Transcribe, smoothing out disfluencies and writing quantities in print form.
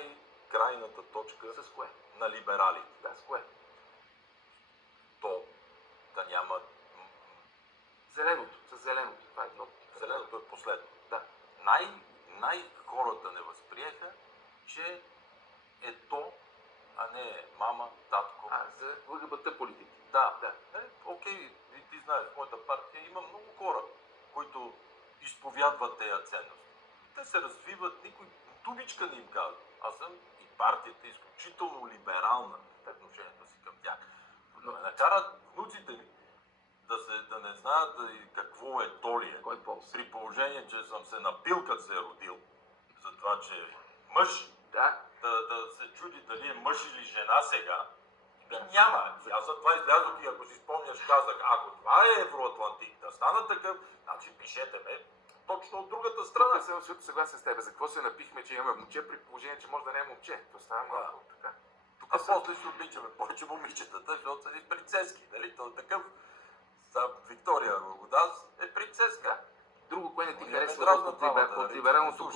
най-крайната точка С кое? на либералите. Да, с кое? То да няма... Зеленото. С зеленото. Това е едно. Зеленото е последно. Да. Хората не възприеха, че е то, а не мама, татко. За ЛГБТ политики. Да. Окей, ти знаеш, в моята партия има много хора, които изповядват тези ценности. Те се развиват, никой тубичка не им казва. Аз съм и партията е изключително либерална в отношението си към тях. Но ме накарат внуците ми да не знаят какво е толие. Кой полз? При положение, че съм се напил, като се е родил, за това, че е мъж, да се чуди дали е мъж или жена сега, няма. Аз за това излязох и ако си спомняш казах, ако това е евроатлантик, да стана такъв, значи пишете ме точно от другата страна. Тук съм абсолютно съгласен с теб. За какво се напихме, че имаме момче, при положение, че може да не е момче? То става малко така. После ще обичаме повече момичетата, защото са принцески, нали? То такъв. Виктория Рогодаз е принцеска. Друго, кое не ти харесва от либералното